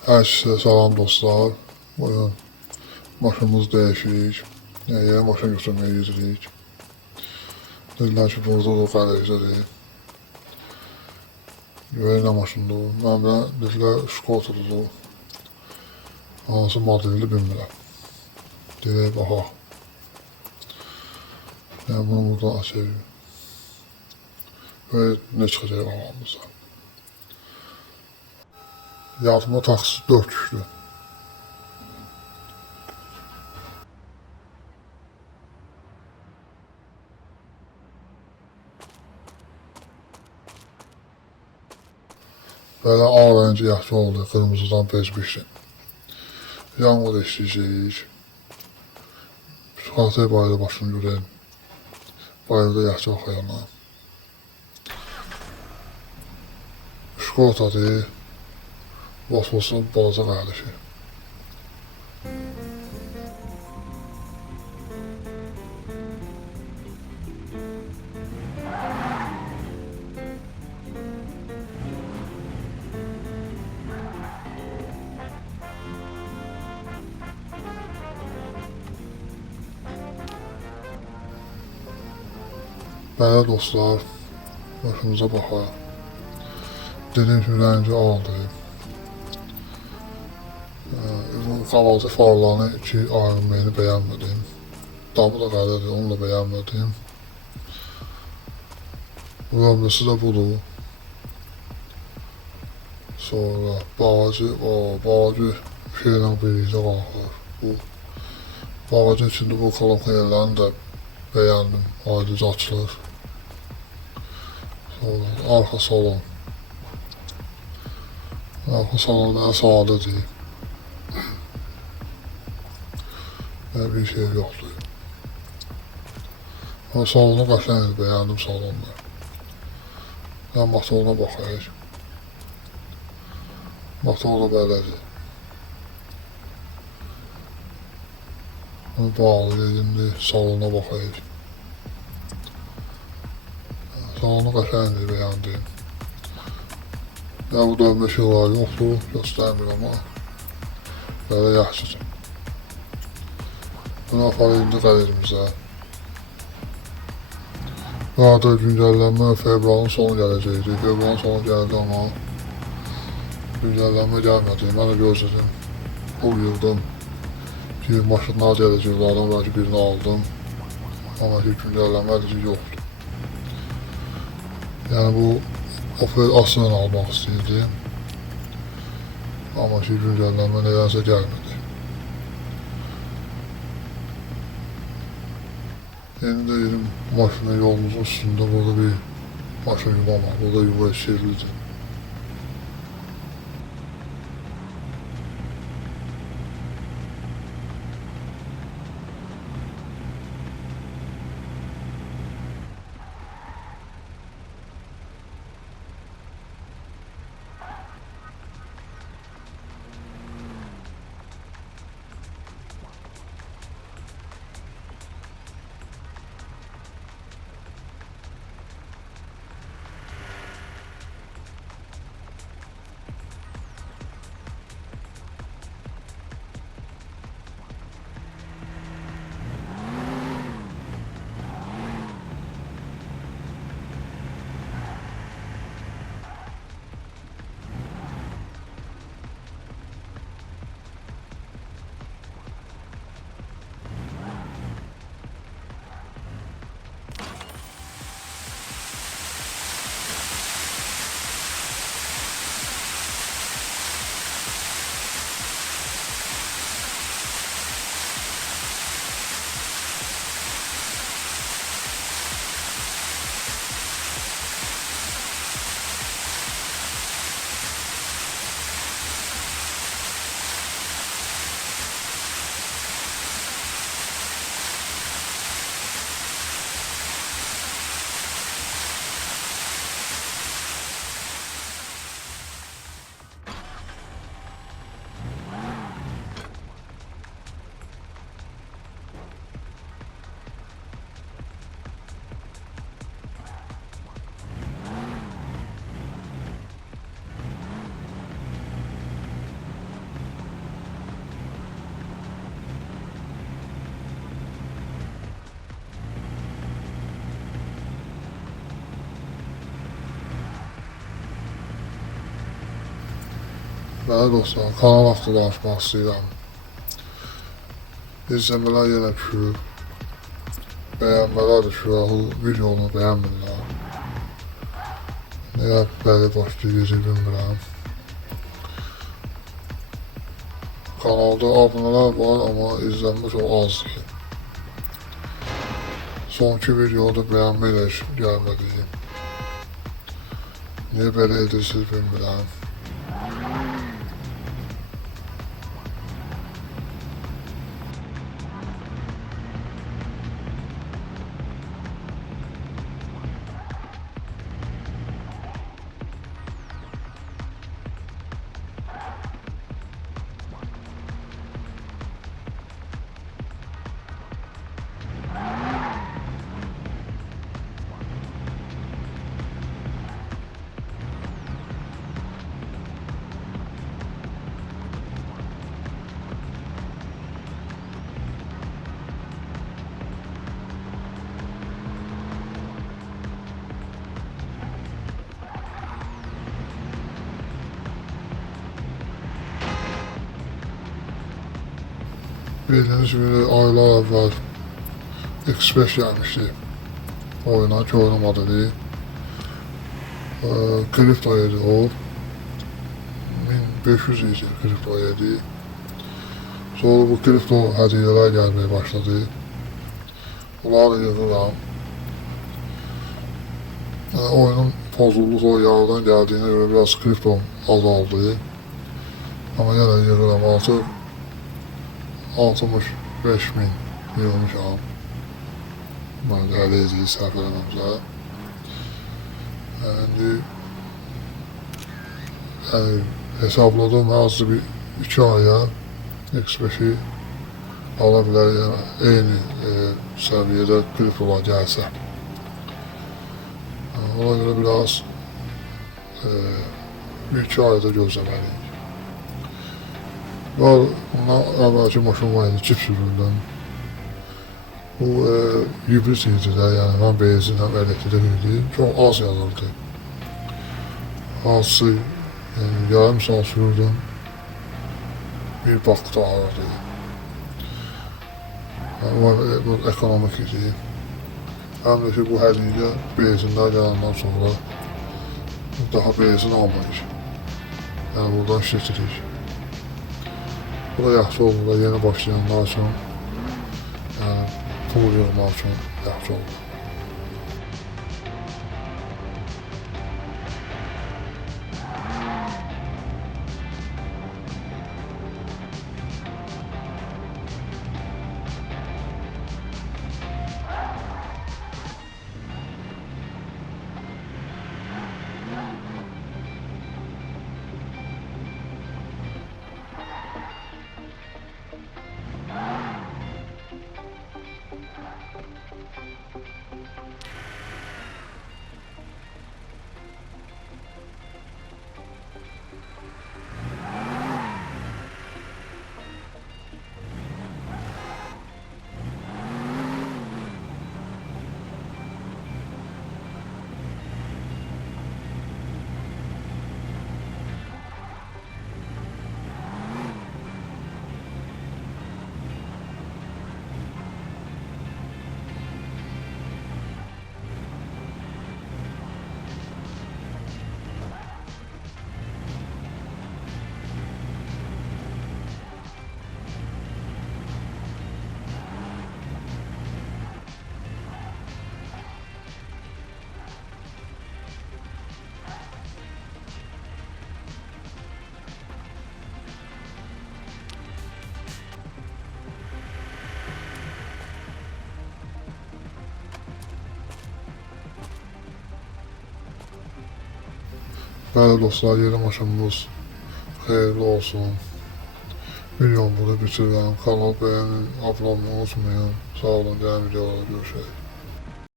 Hər sizə salam dostlar. Bugün maşınımız dəyişik. Yeni maşın götürməyə gedirik. Dedilər ki, burada da qarajdadır. Görək nə maşındır. Mən dedilər Şkotadır. Hansı modeli bilmirəm. Gedək baxaq. Yəni bunu buradan açayım. Və nə çıxacaq ağamıza. Yadıma taksi 4 düşdü. Belə ağ rəngi yaxşı oldu, qırmızıdan bezmişdim. Yanğı da istəyəcəyik. Çıxartaq bayıda başını görəyim. Bayıda yaxşı oxuyana. Şkotadır. Vosvosun balaca qardaşı. Belə dostlar, başımıza baxaq. Dediyim kimi rəngi aldı. Qavalcı farlarını iki ayrılmayını bəyənmədim. Damı da qaradır, onu da bəyənmədim. Römrəsi də budur. Sonra bağacı şeylə birlikdə qalxır. Bu bağacın içində bu kalanka yerlərini də bəyəndim, ayrıca açılır. Sonra arxa salon. Arxa salon daha sadıdır. Bir şey yoxdur. Salonu qəşəngdir, bəyəndim salonda. Ben motoruna baxayım. Motor da belədir. Bağlı indi salona baxayım. Salonu qəşəngdir, bəyəndim. Bu dövmə şeyləri yoxdur, göstərmir amma. Belə yaxşıdır. Bunu aparayım da qəlirimizə. Burada güncəllənmə fevralın sonu gələcəkdi. Fevralın sonu gəldi amma güncəllənmə gəlmədi. Mən də gözlədim. Pul yığdım. Ki maşınlar gələcək, onlardan belki birini aldım. Amma ki güncəllənmə edici yoxdur. Yəni bu Opel Aslan almaq istəyirdim. Amma ki güncəllənmə nədənsə gəlmədi. Yeni de yedim maşına yolumuzun üstünde burada bir maşın yuva var. Burada yuva şerlidir. Bəli dostlar, kanal haqqında danışmaq istəyirəm. İzləmələr yenə düşür. Bəyənmələr düşür, videonu bəyənmirlər. Niyə belə başlayıcı bilmirəm. Kanalda abunələr var, amma izlənmə çox azdır. Sonki videoda bəyənmə ilə gəlmədi. Niyə belə edirsiniz bilmirəm. Bildiğiniz gibi aylar evvel X5 gelmişti. Oyuna ki oynamadı değil. Kripto yedi o. 1500 idi kripto yedi. Sonra bu kripto hediyeler gelmeye başladı. Bunları yığıram. Oyunun pozulluq o yağdan geldiğine göre biraz kripto azaldı. Ama yine yığıram. 65.000 yığılmışam. Mən hələ edirik səhv eləməmsə. Yəni hesabladım azı bir 2 aya X5'i ala bilər, yəni eyni səviyyədə kriptolar gəlsə. Ona görə biraz 1-2 ayda gözləməliyik. Bundan əvvəlki maşın var idi, cip sürürdüm. Bu hibrit idi də, yəni həm benzin, həm elektrik idi. Çox az yazırdı. Azı yarım saat sürürdüm. Bir bakda ağırdı. Bu ekonomik idi. Həm də ki, bu hədiyyə benzinlər gələndən sonra daha benzin almayız. Yəni buradan işletirik. Bu da yaxşı olur da yeni başlayanlar üçün, yəni pul yığmaq üçün yaxşı olur. Bəli dostlar, yeni maşınımız xeyirli olsun. Videomu burada bitirirəm. Kanal beğenin, abone olmayı unutmayın. Sağ olun, gələn videolarda görüşək.